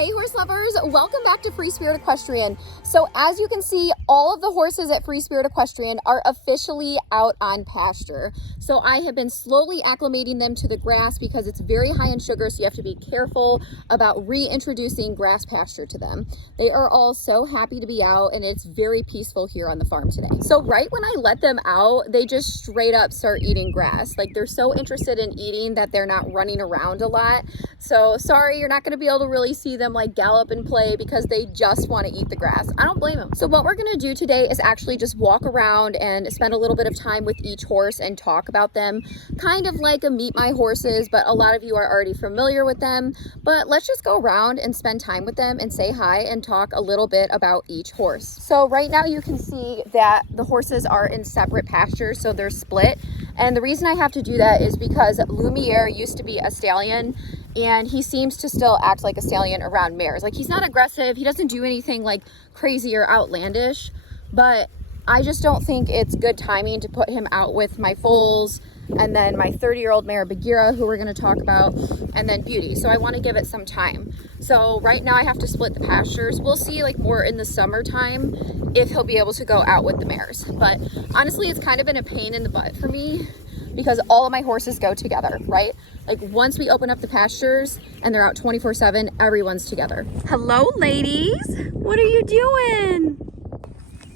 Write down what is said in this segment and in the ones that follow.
Hey horse lovers, welcome back to Free Spirit Equestrian. So as you can see, all of the horses at Free Spirit Equestrian are officially out on pasture. So I have been slowly acclimating them to the grass because it's very high in sugar, so you have to be careful about reintroducing grass pasture to them. They are all so happy to be out and it's very peaceful here on the farm today. So right when I let them out, they just straight up start eating grass. Like they're so interested in eating that they're not running around a lot. So sorry, you're not going to be able to really see them like gallop and play because they just want to eat the grass. I don't blame them. So what we're going to do today is actually just walk around and spend a little bit of time with each horse and talk about them, kind of like a meet my horses, but a lot of you are already familiar with them. But let's just go around and spend time with them and say hi and talk a little bit about each horse. So right now you can see that the horses are in separate pastures, so they're split. And the reason I have to do that is because Lumiere used to be a stallion and he seems to still act like a stallion around mares. Like he's not aggressive, he doesn't do anything like crazy or outlandish, but I just don't think it's good timing to put him out with my foals and then my 30-year-old mare Bagheera, who we're going to talk about, and then Beauty. So I want to give it some time. So right now I have to split the pastures. We'll see like more in the summertime if he'll be able to go out with the mares. But honestly, it's kind of been a pain in the butt for me because all of my horses go together, right? Like once we open up the pastures and they're out 24/7, everyone's together. Hello, ladies. What are you doing?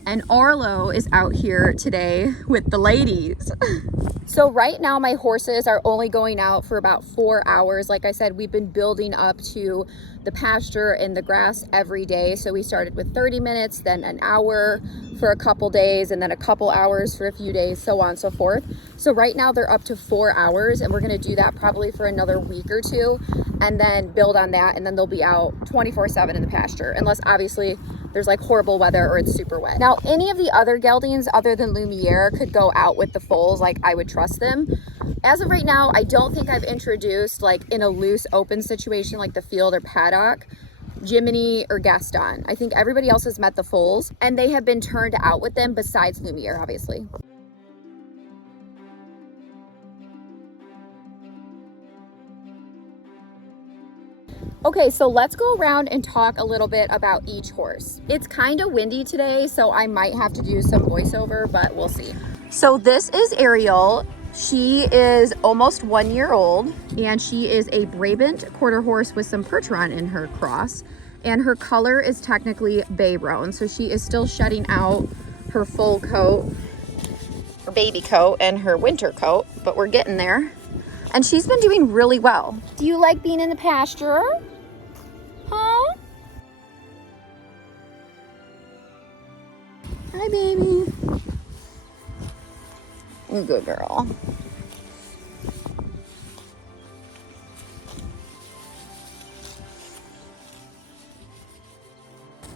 And Arlo is out here today with the ladies. So right now my horses are only going out for about 4 hours. Like I said, we've been building up to the pasture and the grass every day. So we started with 30 minutes, then an hour for a couple days, and then a couple hours for a few days, so on and so forth. So right now they're up to 4 hours, and we're gonna do that probably for another week or two, and then build on that, and then they'll be out 24/7 in the pasture, unless obviously there's like horrible weather or it's super wet. Now, any of the other geldings other than Lumiere could go out with the foals, like I would trust them. As of right now, I don't think I've introduced like in a loose open situation like the field or paddock, Jiminy or Gaston. I think everybody else has met the foals and they have been turned out with them besides Lumiere, obviously. Okay, so let's go around and talk a little bit about each horse. It's kind of windy today, so I might have to do some voiceover, but we'll see. So this is Ariel. She is almost 1 year old, and she is a Brabant quarter horse with some Percheron in her cross, and her color is technically bay roan, so she is still shedding out her full coat, her baby coat, and her winter coat, but we're getting there. And she's been doing really well. Do you like being in the pasture? Huh? Hi, baby. Good girl.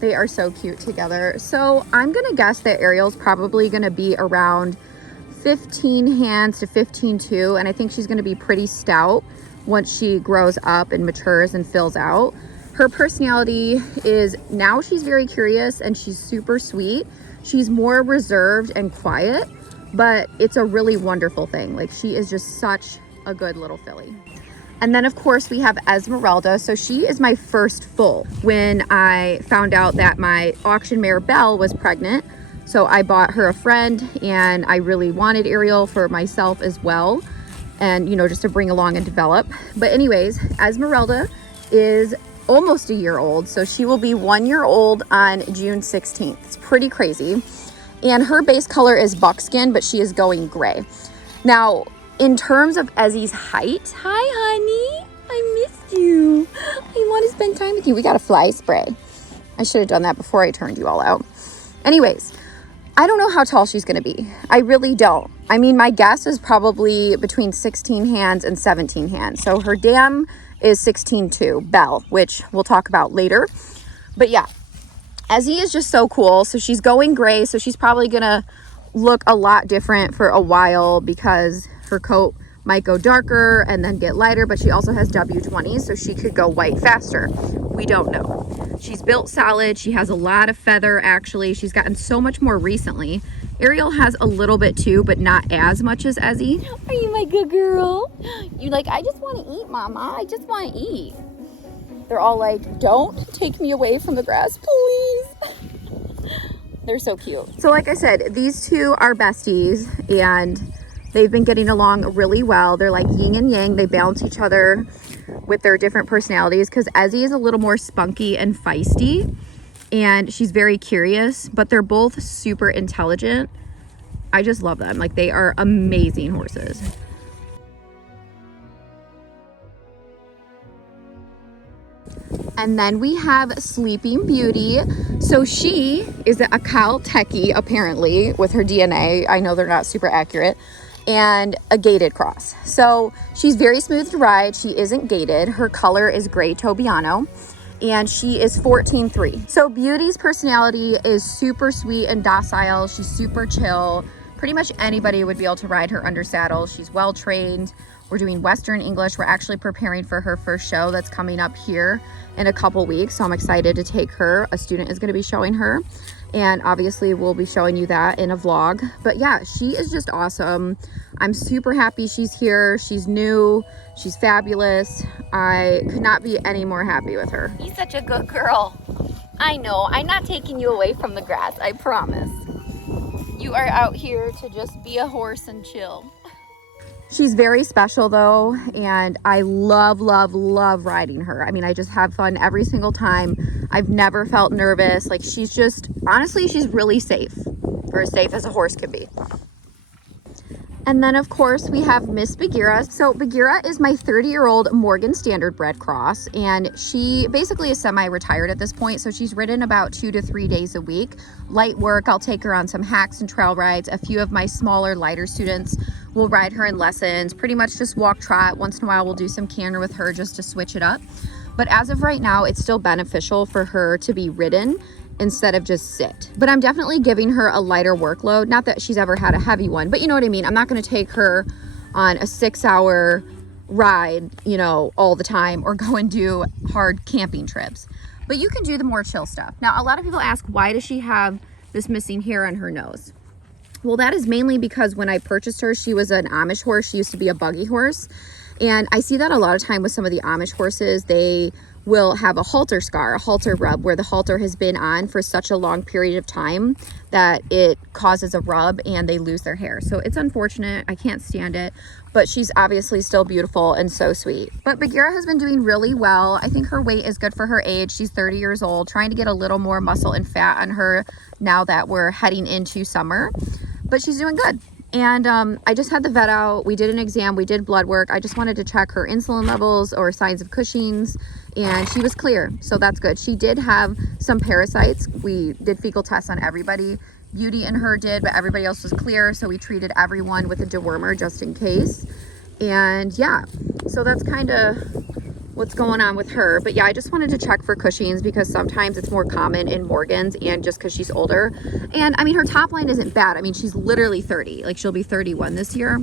They are so cute together. So I'm gonna guess that Ariel's probably gonna be around 15 hands to 15.2, and I think she's going to be pretty stout once she grows up and matures and fills out. Her personality is, now she's very curious and she's super sweet. She's more reserved and quiet, but it's a really wonderful thing. Like she is just such a good little filly. And then of course we have Esmeralda. So she is my first foal. When I found out that my auction mare Belle was pregnant, so I bought her a friend, and I really wanted Ariel for myself as well. And, you know, just to bring along and develop. But anyways, Esmeralda is almost a year old. So she will be 1 year old on June 16th. It's pretty crazy. And her base color is buckskin, but she is going gray. Now, in terms of Ezzy's height, hi, honey. I missed you. I want to spend time with you. We got a fly spray. I should have done that before I turned you all out. Anyways, I don't know how tall she's going to be. I really don't. I mean, my guess is probably between 16 hands and 17 hands. So her dam is 16.2, Belle, which we'll talk about later. But yeah, Ezzy is just so cool. So she's going gray. So she's probably going to look a lot different for a while because her coat might go darker and then get lighter, but she also has W20s, so she could go white faster. We don't know. She's built solid. She has a lot of feather, actually. She's gotten so much more recently. Ariel has a little bit too, but not as much as Ezzy. Are you my good girl? You're like, I just want to eat, Mama. I just want to eat. They're all like, don't take me away from the grass, please. They're so cute. So like I said, these two are besties and they've been getting along really well. They're like yin and yang. They balance each other with their different personalities because Ezzy is a little more spunky and feisty and she's very curious, but they're both super intelligent. I just love them. Like, they are amazing horses. And then we have Sleeping Beauty. So she is a Cal Techie, apparently, with her DNA. I know they're not super accurate. And a gaited cross. So she's very smooth to ride. She isn't gaited. Her color is gray Tobiano. And she is 14.3. So Beauty's personality is super sweet and docile. She's super chill. Pretty much anybody would be able to ride her under saddle. She's well trained. We're doing Western English. We're actually preparing for her first show that's coming up here in a couple weeks. So I'm excited to take her. A student is going to be showing her. And obviously we'll be showing you that in a vlog. But yeah, she is just awesome. I'm super happy she's here. She's new. She's fabulous. I could not be any more happy with her. You're such a good girl. I know. I'm not taking you away from the grass. I promise. You are out here to just be a horse and chill. She's very special though, and I love, love, love riding her. I mean, I just have fun every single time. I've never felt nervous. Like, she's just, honestly, she's really safe, or as safe as a horse can be. And then of course we have Miss Bagheera. So Bagheera is my 30-year-old Morgan Standard bred cross, and she basically is semi-retired at this point. So she's ridden about 2 to 3 days a week. Light work, I'll take her on some hacks and trail rides. A few of my smaller, lighter students will ride her in lessons, pretty much just walk trot. Once in a while we'll do some canter with her just to switch it up. But as of right now, it's still beneficial for her to be ridden instead of just sit. But I'm definitely giving her a lighter workload. Not that she's ever had a heavy one, but you know what I mean? I'm not gonna take her on a 6-hour ride, you know, all the time, or go and do hard camping trips. But you can do the more chill stuff. Now, a lot of people ask, why does she have this missing hair on her nose? Well, that is mainly because when I purchased her, she was an Amish horse. She used to be a buggy horse. And I see that a lot of time with some of the Amish horses. They will have a halter scar, a halter rub, where the halter has been on for such a long period of time that it causes a rub and they lose their hair. So it's unfortunate. I can't stand it, but she's obviously still beautiful and so sweet. But Bagheera has been doing really well. I think her weight is good for her age. She's 30 years old, trying to get a little more muscle and fat on her now that we're heading into summer, but she's doing good. And I just had the vet out. We did an exam, we did blood work. I just wanted to check her insulin levels or signs of Cushing's, and she was clear, so that's good. She did have some parasites. We did fecal tests on everybody. Beauty and her did, but everybody else was clear, so we treated everyone with a dewormer just in case. And yeah, so that's kind of what's going on with her. But yeah, I just wanted to check for Cushing's because sometimes it's more common in Morgan's, and just because she's older. And I mean, her top line isn't bad. I mean, she's literally 30, like she'll be 31 this year.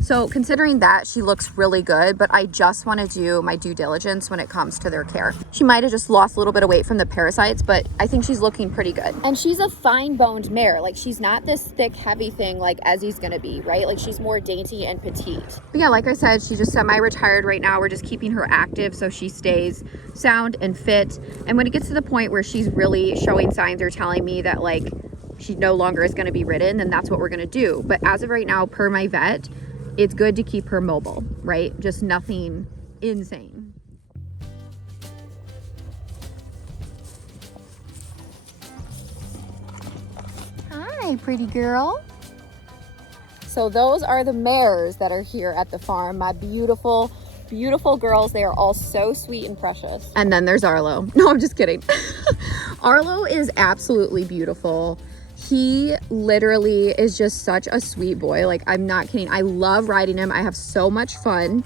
So considering that, she looks really good, but I just want to do my due diligence when it comes to their care. She might have just lost a little bit of weight from the parasites, but I think she's looking pretty good. And she's a fine-boned mare. Like, she's not this thick, heavy thing like Ezzy's gonna be, right? Like, she's more dainty and petite. But yeah, like I said, she's just semi-retired right now. We're just keeping her active so she stays sound and fit. And when it gets to the point where she's really showing signs or telling me that like she no longer is going to be ridden, then that's what we're going to do. But as of right now, per my vet, it's good to keep her mobile, right? Just nothing insane. Hi, pretty girl. So those are the mares that are here at the farm. My beautiful, beautiful girls. They are all so sweet and precious. And then there's Arlo. No, I'm just kidding. Arlo is absolutely beautiful. He literally is just such a sweet boy. Like, I'm not kidding. I love riding him. I have so much fun.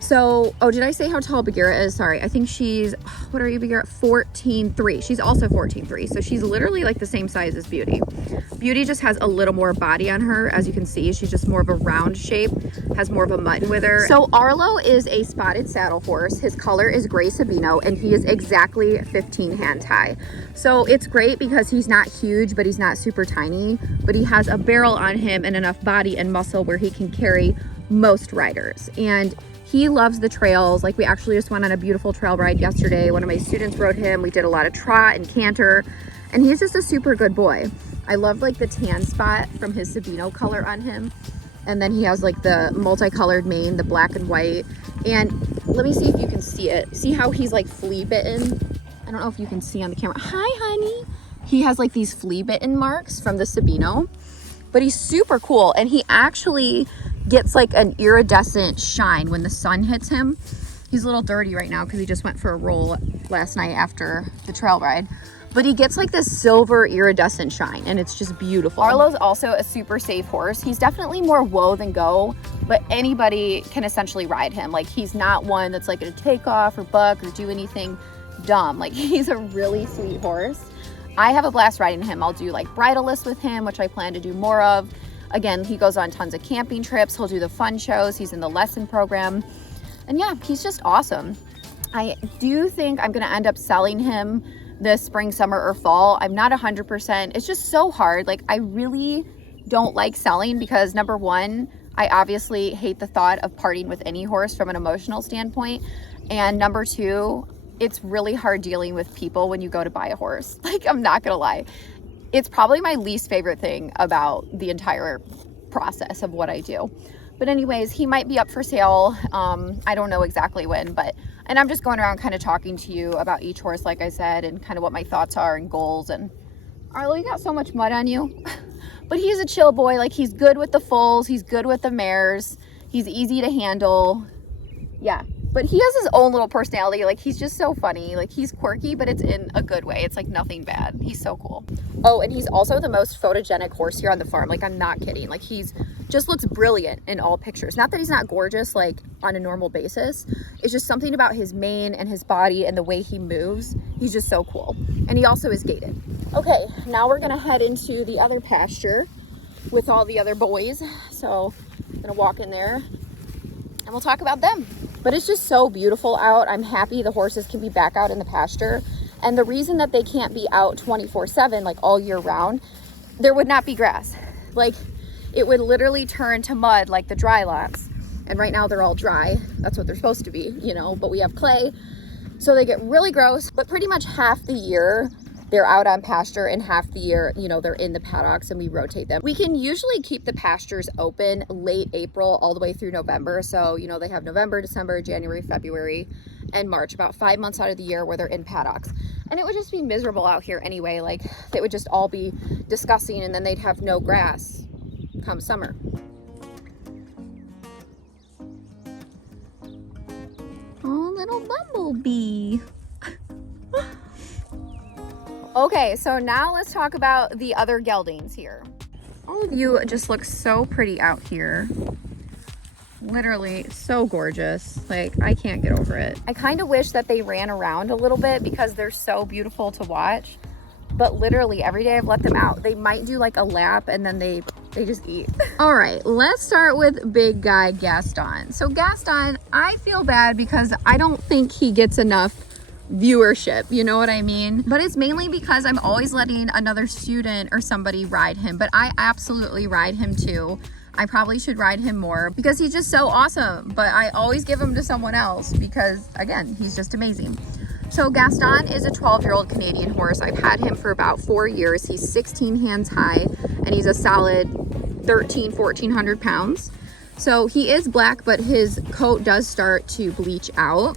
So, oh, did I say how tall Bagheera is? Sorry. I think she's, what are you, Bagheera? 14.3. She's also 14.3. So she's literally like the same size as Beauty. Beauty just has a little more body on her. As you can see, she's just more of a round shape, has more of a mutton with her. So Arlo is a spotted saddle horse. His color is gray Sabino, and he is exactly 15 hand high. So it's great because he's not huge, but he's not super tiny, but he has a barrel on him and enough body and muscle where he can carry most riders. And he loves the trails. Like, we actually just went on a beautiful trail ride yesterday. One of my students rode him. We did a lot of trot and canter, and he's just a super good boy. I love like the tan spot from his Sabino color on him. And then he has like the multicolored mane, the black and white. And let me see if you can see it. See how he's like flea bitten? I don't know if you can see on the camera. Hi, honey. He has like these flea bitten marks from the Sabino, but he's super cool. And he actually gets like an iridescent shine when the sun hits him. He's a little dirty right now because he just went for a roll last night after the trail ride. But he gets like this silver iridescent shine, and it's just beautiful. Arlo's also a super safe horse. He's definitely more whoa than go, but anybody can essentially ride him. Like, he's not one that's like gonna take off or buck or do anything dumb. Like, he's a really sweet horse. I have a blast riding him. I'll do like bridleless with him, which I plan to do more of. Again, he goes on tons of camping trips. He'll do the fun shows. He's in the lesson program. And yeah, he's just awesome. I do think I'm gonna end up selling him this spring, summer, or fall. I'm not 100%. It's just so hard. Like, I really don't like selling because, number one, I obviously hate the thought of parting with any horse from an emotional standpoint. And number two, it's really hard dealing with people when you go to buy a horse. Like, I'm not gonna lie. It's probably my least favorite thing about the entire process of what I do. But anyways, he might be up for sale. I don't know exactly when, and I'm just going around kind of talking to you about each horse, like I said, and kind of what my thoughts are and goals. And Arlo, you got so much mud on you. But he's a chill boy. Like, he's good with the foals. He's good with the mares. He's easy to handle. Yeah. But he has his own little personality. Like, he's just so funny. Like, he's quirky, but it's in a good way. It's like nothing bad. He's so cool. Oh, and he's also the most photogenic horse here on the farm. Like, I'm not kidding. Like, he's just looks brilliant in all pictures. Not that he's not gorgeous, like, on a normal basis. It's just something about his mane and his body and the way he moves. He's just so cool. And he also is gated. Okay, now we're gonna head into the other pasture with all the other boys. So I'm gonna walk in there and we'll talk about them. But it's just so beautiful out. I'm happy the horses can be back out in the pasture. And the reason that they can't be out 24/7, like all year round, there would not be grass. Like, it would literally turn to mud like the dry lots. And right now they're all dry. That's what they're supposed to be, you know, but we have clay. So they get really gross. But pretty much half the year they're out on pasture, and half the year, you know, they're in the paddocks and we rotate them. We can usually keep the pastures open late April all the way through November. So, you know, they have November, December, January, February, and March, about 5 months out of the year where they're in paddocks. And it would just be miserable out here anyway. Like, it would just all be disgusting, and then they'd have no grass come summer. Oh, little bumblebee. Okay, so now let's talk about the other geldings here. All of you just look so pretty out here. Literally so gorgeous. Like, I can't get over it. I kind of wish that they ran around a little bit because they're so beautiful to watch. But literally every day I've let them out. They might do like a lap and then they just eat. All right, let's start with big guy Gaston. So Gaston, I feel bad because I don't think he gets enough viewership, you know what I mean? But it's mainly because I'm always letting another student or somebody ride him, but I absolutely ride him too. I probably should ride him more because he's just so awesome, but I always give him to someone else because, again, he's just amazing. So Gaston is a 12-year-old Canadian horse. I've had him for about 4 years. He's 16 hands high and he's a solid 1,400 pounds. So he is black, but his coat does start to bleach out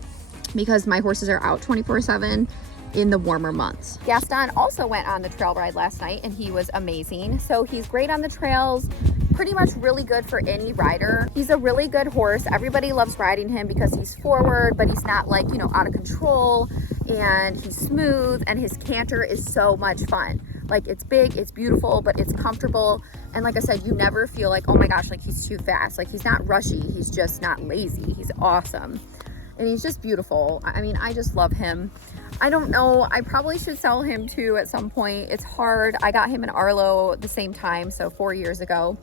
because my horses are out 24/7 in the warmer months. Gaston also went on the trail ride last night and he was amazing. So he's great on the trails, pretty much really good for any rider. He's a really good horse. Everybody loves riding him because he's forward, but he's not like, you know, out of control, and he's smooth, and his canter is so much fun. Like, it's big, it's beautiful, but it's comfortable. And like I said, you never feel like, oh my gosh, like he's too fast. Like, he's not rushy, he's just not lazy. He's awesome. And he's just beautiful. I mean, I just love him. I don't know, I probably should sell him too at some point. It's hard. I got him in Arlo the same time, so 4 years ago.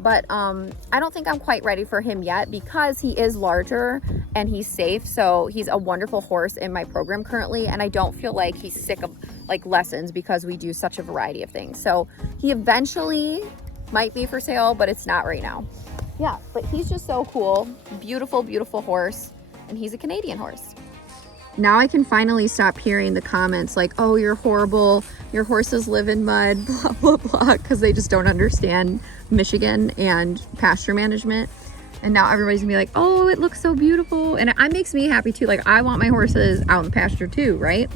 But I don't think I'm quite ready for him yet because he is larger and he's safe. So he's a wonderful horse in my program currently. And I don't feel like he's sick of like lessons because we do such a variety of things. So he eventually might be for sale, but it's not right now. Yeah, but he's just so cool. Beautiful, beautiful horse. And he's a Canadian horse. Now I can finally stop hearing the comments like, oh, you're horrible, your horses live in mud, blah, blah, blah, because they just don't understand Michigan and pasture management. And now everybody's gonna be like, oh, it looks so beautiful. And it makes me happy too. Like, I want my horses out in the pasture too, right?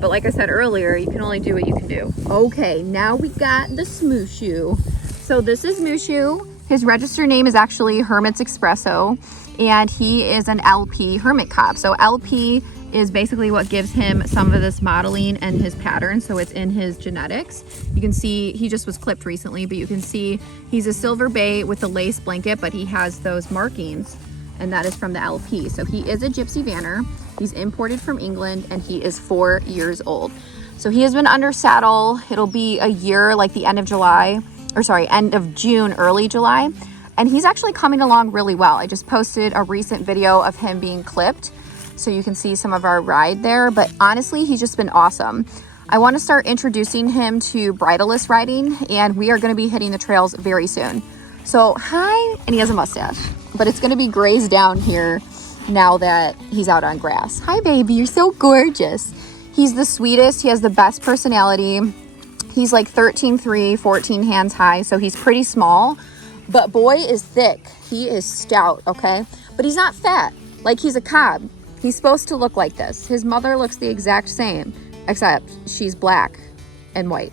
But like I said earlier, you can only do what you can do. Okay, now we got the Smooshu. So this is Mooshu. His registered name is actually Hermit's Espresso, and he is an LP Hermit Cob. So LP is basically what gives him some of this modeling and his pattern, so it's in his genetics. You can see he just was clipped recently, but you can see he's a silver bay with a lace blanket, but he has those markings, and that is from the LP. So he is a Gypsy Vanner. He's imported from England, and he is 4 years old. So he has been under saddle. It'll be a year, like the end of June, early July. And he's actually coming along really well. I just posted a recent video of him being clipped, so you can see some of our ride there. But honestly, he's just been awesome. I want to start introducing him to bridleless riding, and we are going to be hitting the trails very soon. So hi, and he has a mustache, but it's going to be grazed down here now that he's out on grass. Hi baby, you're so gorgeous. He's the sweetest. He has the best personality. He's like 13'3", 14 hands high, so he's pretty small, but boy is thick. He is stout, okay? But he's not fat, like he's a cob. He's supposed to look like this. His mother looks the exact same, except she's black and white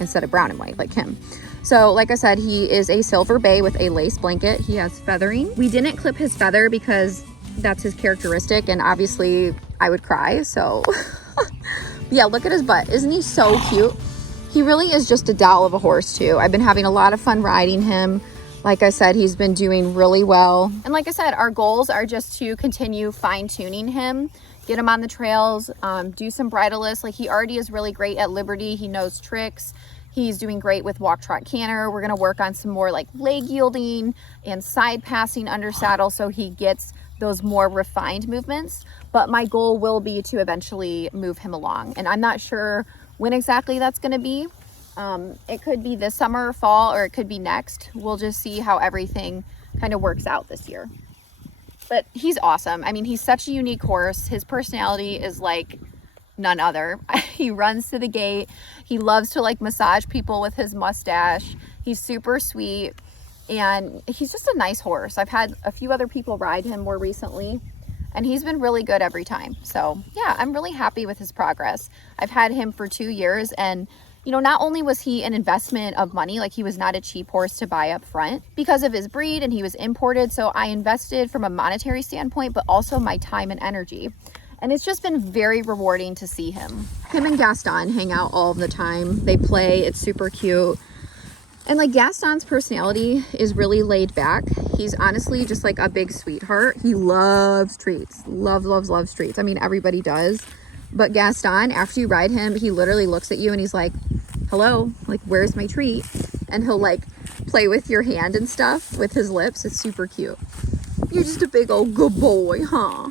instead of brown and white like him. So like I said, he is a silver bay with a lace blanket. He has feathering. We didn't clip his feather because that's his characteristic, and obviously I would cry, so. Yeah, look at his butt. Isn't he so cute? He really is just a doll of a horse too. I've been having a lot of fun riding him. Like I said, he's been doing really well. And like I said, our goals are just to continue fine-tuning him, get him on the trails, do some bridleless. Like, he already is really great at Liberty. He knows tricks. He's doing great with walk, trot, canter. We're gonna work on some more like leg yielding and side passing under saddle, so he gets those more refined movements. But my goal will be to eventually move him along. And I'm not sure when exactly that's gonna be. It could be this summer or fall, or it could be next. We'll just see how everything kind of works out this year. But he's awesome. I mean, he's such a unique horse. His personality is like none other. He runs to the gate. He loves to like massage people with his mustache. He's super sweet, and he's just a nice horse. I've had a few other people ride him more recently, and he's been really good every time. So yeah, I'm really happy with his progress. I've had him for 2 years, and you know, not only was he an investment of money, like he was not a cheap horse to buy up front because of his breed, and he was imported. So I invested from a monetary standpoint, but also my time and energy. And it's just been very rewarding to see him. Him and Gaston hang out all the time. They play, it's super cute. And like, Gaston's personality is really laid back. He's honestly just like a big sweetheart. He loves treats, loves treats. I mean, everybody does. But Gaston, after you ride him, he literally looks at you and he's like, hello, like, where's my treat? And he'll like play with your hand and stuff with his lips. It's super cute. You're just a big old good boy, huh?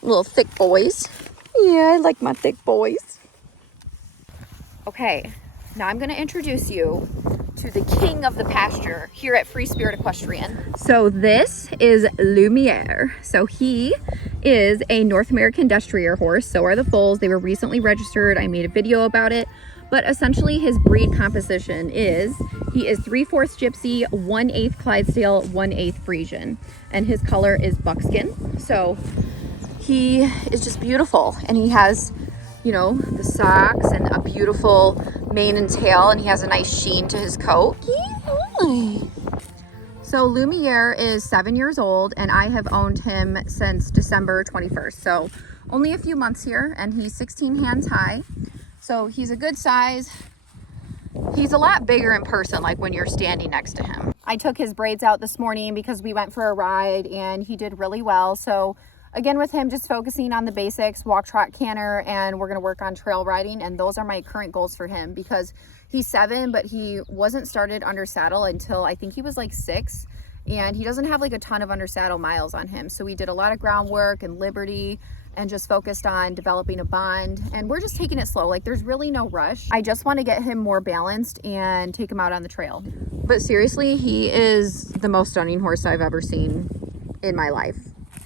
Little thick boys. Yeah, I like my thick boys. Okay, now I'm gonna introduce you to the king of the pasture here at Free Spirit Equestrian. So this is Lumiere. So he is a North American destrier horse. So are the foals. They were recently registered. I made a video about it. But essentially his breed composition is, he is 3/4 Gypsy, 1/8 Clydesdale, 1/8 Frisian. And his color is buckskin. So he is just beautiful. And he has, you know, the socks and a beautiful mane and tail, and he has a nice sheen to his coat. So Lumiere is 7 years old, and I have owned him since December 21st. So only a few months here, and he's 16 hands high. So he's a good size. He's a lot bigger in person, like when you're standing next to him. I took his braids out this morning because we went for a ride, and he did really well. So again, with him, just focusing on the basics, walk, trot, canter, and we're gonna work on trail riding. And those are my current goals for him, because he's 7, but he wasn't started under saddle until I think he was like 6. and he doesn't have like a ton of under saddle miles on him. So we did a lot of groundwork and Liberty and just focused on developing a bond, and we're just taking it slow. Like there's really no rush. I just want to get him more balanced and take him out on the trail. But seriously, he is the most stunning horse I've ever seen in my life.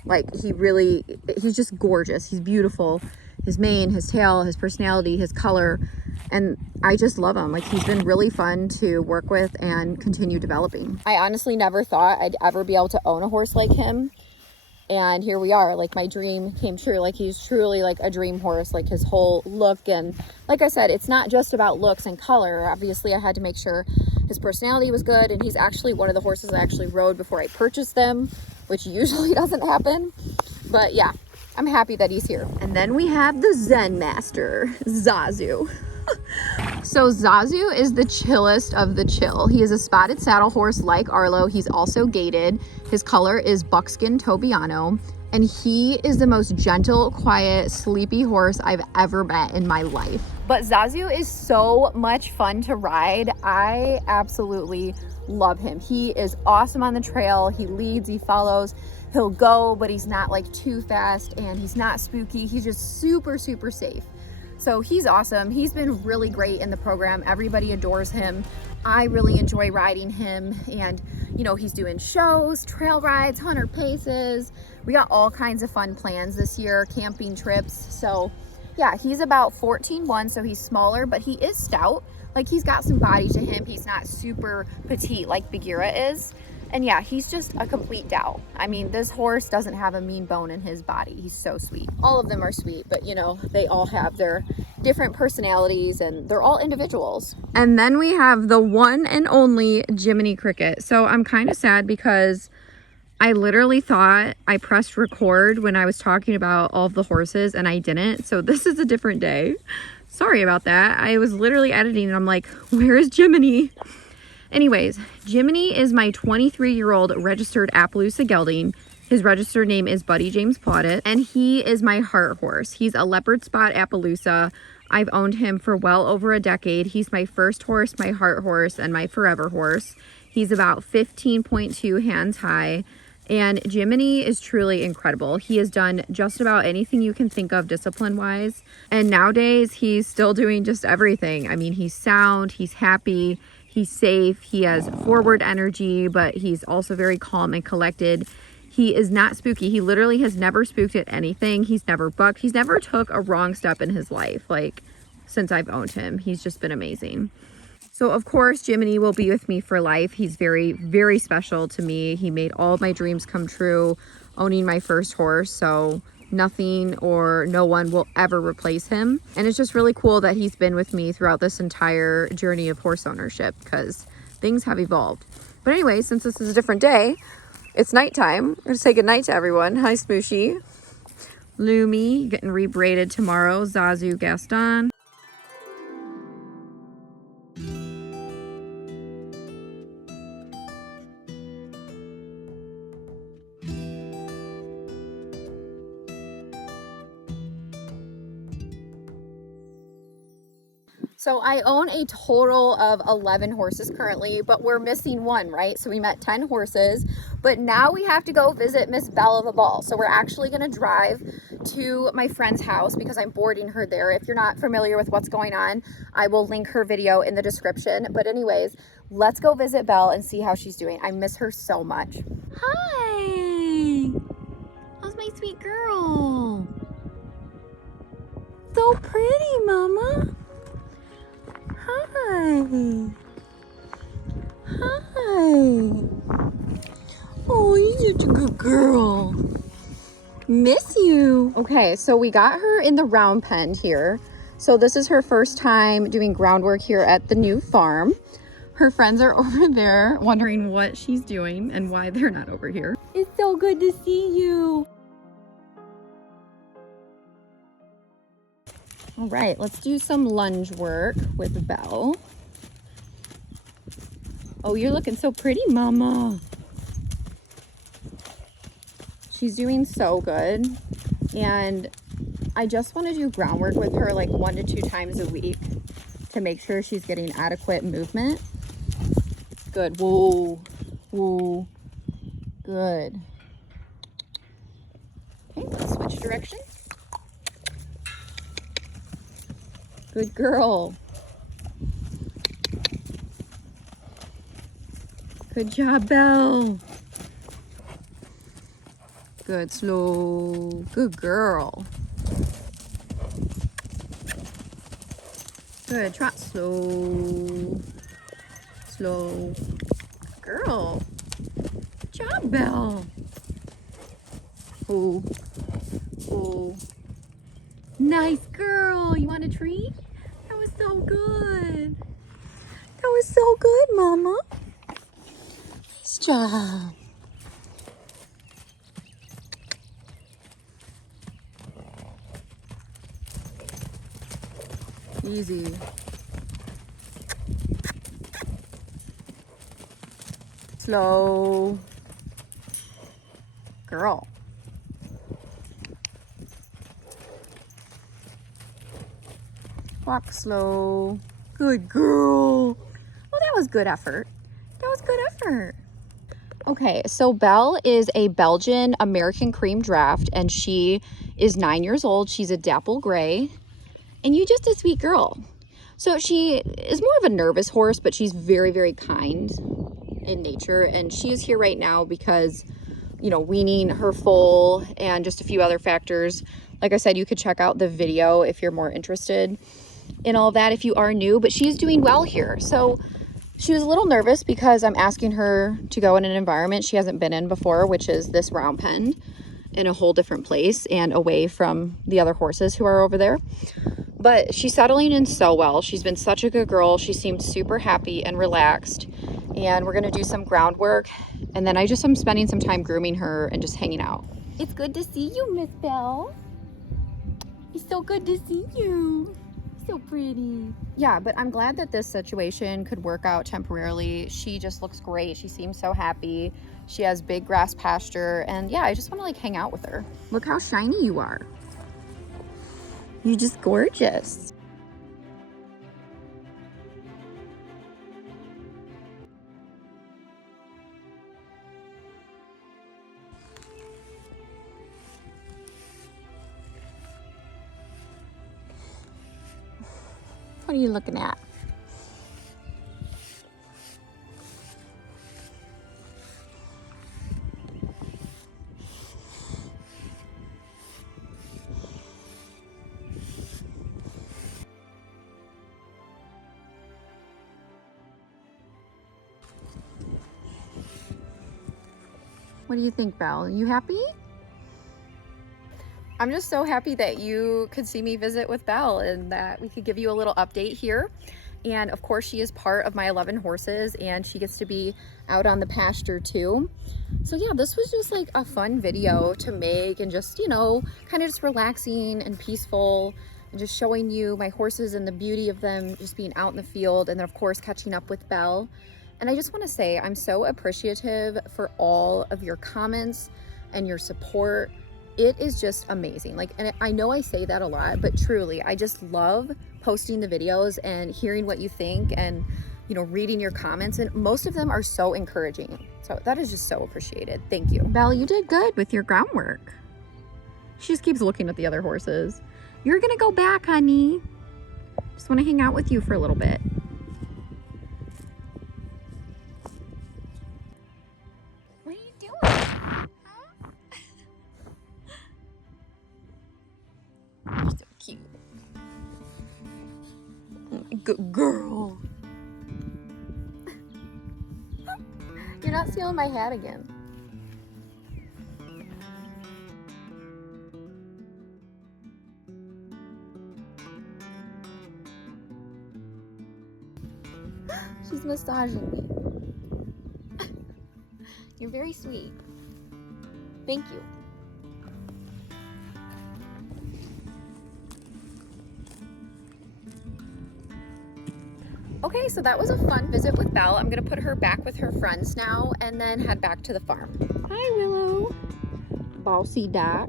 Like he's just gorgeous. He's beautiful. His mane, his tail, his personality, his color, and I just love him. Like he's been really fun to work with and continue developing. I honestly never thought I'd ever be able to own a horse like him, and here we are. Like my dream came true. Like he's truly like a dream horse. Like his whole look, and like I said, it's not just about looks and color. Obviously I had to make sure his personality was good, and he's actually one of the horses I actually rode before I purchased them, which usually doesn't happen. But yeah, I'm happy that he's here. And then we have the Zen Master, Zazu. So Zazu is the chillest of the chill. He is a spotted saddle horse like Arlo. He's also gaited. His color is buckskin Tobiano, and he is the most gentle, quiet, sleepy horse I've ever met in my life. But Zazu is so much fun to ride. I absolutely love him. He is awesome on the trail. He leads, he follows, he'll go, but he's not like too fast, and he's not spooky. He's just super, super safe. So he's awesome. He's been really great in the program. Everybody adores him. I really enjoy riding him, and you know, he's doing shows, trail rides, hunter paces. We got all kinds of fun plans this year, camping trips. So yeah, he's about 14'1", so he's smaller, but he is stout. Like he's got some body to him. He's not super petite like Bagheera is. And yeah, he's just a complete Dow. I mean, this horse doesn't have a mean bone in his body. He's so sweet. All of them are sweet, but you know, they all have their different personalities, and they're all individuals. And then we have the one and only Jiminy Cricket. So I'm kind of sad because I literally thought I pressed record when I was talking about all of the horses, and I didn't. So this is a different day. Sorry about that. I was literally editing and I'm like, where is Jiminy? Anyways, Jiminy is my 23-year-old registered Appaloosa gelding. His registered name is Buddy James Plaudit, and he is my heart horse. He's a leopard spot Appaloosa. I've owned him for well over a decade. He's my first horse, my heart horse, and my forever horse. He's about 15.2 hands high, and Jiminy is truly incredible. He has done just about anything you can think of discipline-wise, and nowadays he's still doing just everything. I mean, he's sound, he's happy, he's safe, he has forward energy, but he's also very calm and collected. He is not spooky. He literally has never spooked at anything. He's never bucked. He's never took a wrong step in his life. Like, since I've owned him, he's just been amazing. So of course, Jiminy will be with me for life. He's very, very special to me. He made all of my dreams come true owning my first horse. So nothing or no one will ever replace him. And it's just really cool that he's been with me throughout this entire journey of horse ownership, because things have evolved. But anyway, since this is a different day, it's nighttime. We're gonna say goodnight to everyone. Hi, Smooshy. Lumi, getting rebraided tomorrow. Zazu, Gaston. So I own a total of 11 horses currently, but we're missing one, right? So we met 10 horses, but now we have to go visit Miss Belle of the Ball. So we're actually gonna drive to my friend's house because I'm boarding her there. If you're not familiar with what's going on, I will link her video in the description. But anyways, let's go visit Belle and see how she's doing. I miss her so much. Hi, how's my sweet girl? So pretty, Mama. Hi. Hi. Oh, you're such a good girl. Miss you. Okay, so we got her in the round pen here. So this is her first time doing groundwork here at the new farm. Her friends are over there wondering what she's doing and why they're not over here. It's so good to see you. All right, let's do some lunge work with Belle. Oh, you're looking so pretty, Mama. She's doing so good. And I just want to do groundwork with her like 1 to 2 times a week to make sure she's getting adequate movement. Good. Whoa, whoa. Good. Okay, let's switch direction. Good girl. Good job, Belle. Good, slow. Good girl. Good, trot slow. Slow. Girl. Good job, Belle. Oh. Oh. Nice girl. You want a treat? That was so good. That was so good, Mama. Nice job. Easy. Slow. Girl. Walk slow. Good girl. Well, that was good effort. That was good effort. Okay, so Belle is a Belgian American cream draft, and she is 9 years old. She's a dapple gray, and you're just a sweet girl. So she is more of a nervous horse, but she's very, very kind in nature. And she is here right now because, you know, weaning her foal and just a few other factors. Like I said, you could check out the video if you're more interested in all that if you are new, but she's doing well here. So she was a little nervous because I'm asking her to go in an environment she hasn't been in before, which is this round pen in a whole different place and away from the other horses who are over there. But she's settling in so well. She's been such a good girl. She seemed super happy and relaxed. And we're gonna do some groundwork. And then I'm spending some time grooming her and just hanging out. It's good to see you, Miss Belle. It's so good to see you. So pretty. Yeah, but I'm glad that this situation could work out temporarily. She just looks great. She seems so happy. She has big grass pasture, and yeah, I just want to like hang out with her. Look how shiny you are. You're just gorgeous. What are you looking at? What do you think, Belle? You happy? I'm just so happy that you could see me visit with Belle and that we could give you a little update here. And of course, she is part of my 11 horses and she gets to be out on the pasture too. So yeah, this was just like a fun video to make and just, you know, kind of just relaxing and peaceful and just showing you my horses and the beauty of them just being out in the field, and then of course catching up with Belle. And I just want to say I'm so appreciative for all of your comments and your support. It is just amazing. Like, and I know I say that a lot, but truly, I just love posting the videos and hearing what you think and, you know, reading your comments. And most of them are so encouraging. So that is just so appreciated. Thank you. Belle, you did good with your groundwork. She just keeps looking at the other horses. You're gonna go back, honey. Just want to hang out with you for a little bit. What are you doing? You're so cute. Good girl. You're not stealing my hat again. She's massaging me. You're very sweet. Thank you. Okay, so that was a fun visit with Belle. I'm gonna put her back with her friends now and then head back to the farm. Hi, Willow. Bossy Doc.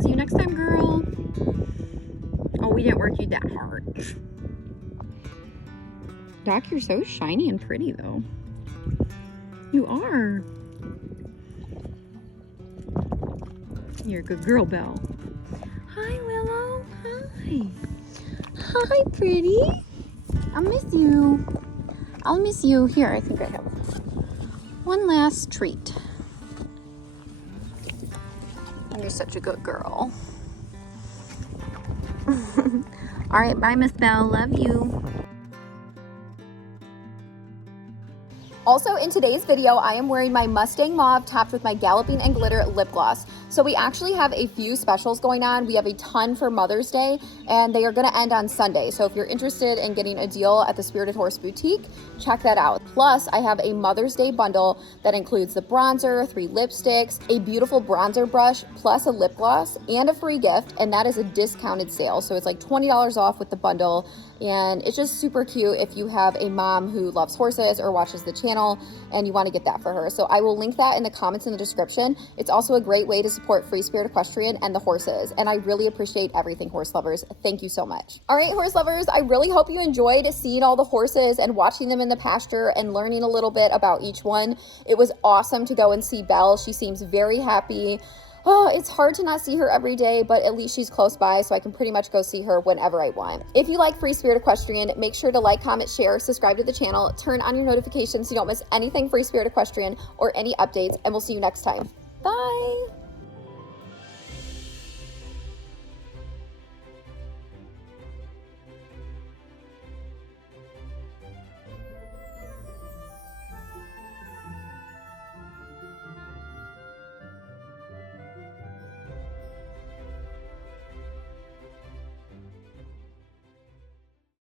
See you next time, girl. Oh, we didn't work you that hard. Doc, you're so shiny and pretty, though. You are. You're a good girl, Belle. Hi, Willow. Hi. Hi, pretty. I'll miss you. I'll miss you. Here, I think I have one last treat. You're such a good girl. All right, bye, Miss Belle. Love you. Also, in today's video, I am wearing my Mustang Mauve topped with my Galloping and Glitter lip gloss. So we actually have a few specials going on. We have a ton for Mother's Day, and they are gonna end on Sunday. So if you're interested in getting a deal at the Spirited Horse Boutique, check that out. Plus, I have a Mother's Day bundle that includes the bronzer, 3 lipsticks, a beautiful bronzer brush, plus a lip gloss, and a free gift, and that is a discounted sale. So it's like $20 off with the bundle, and it's just super cute if you have a mom who loves horses or watches the channel and you want to get that for her. So I will link that in the comments in the description. It's also a great way to support Free Spirit Equestrian and the horses, and I really appreciate everything, horse lovers. Thank you so much. All right, horse lovers, I really hope you enjoyed seeing all the horses and watching them in the pasture and learning a little bit about each one. It was awesome to go and see Belle. She seems very happy. Oh, it's hard to not see her every day, but at least she's close by, so I can pretty much go see her whenever I want. If you like Free Spirit Equestrian, make sure to like, comment, share, subscribe to the channel, turn on your notifications so you don't miss anything Free Spirit Equestrian or any updates, and we'll see you next time. Bye!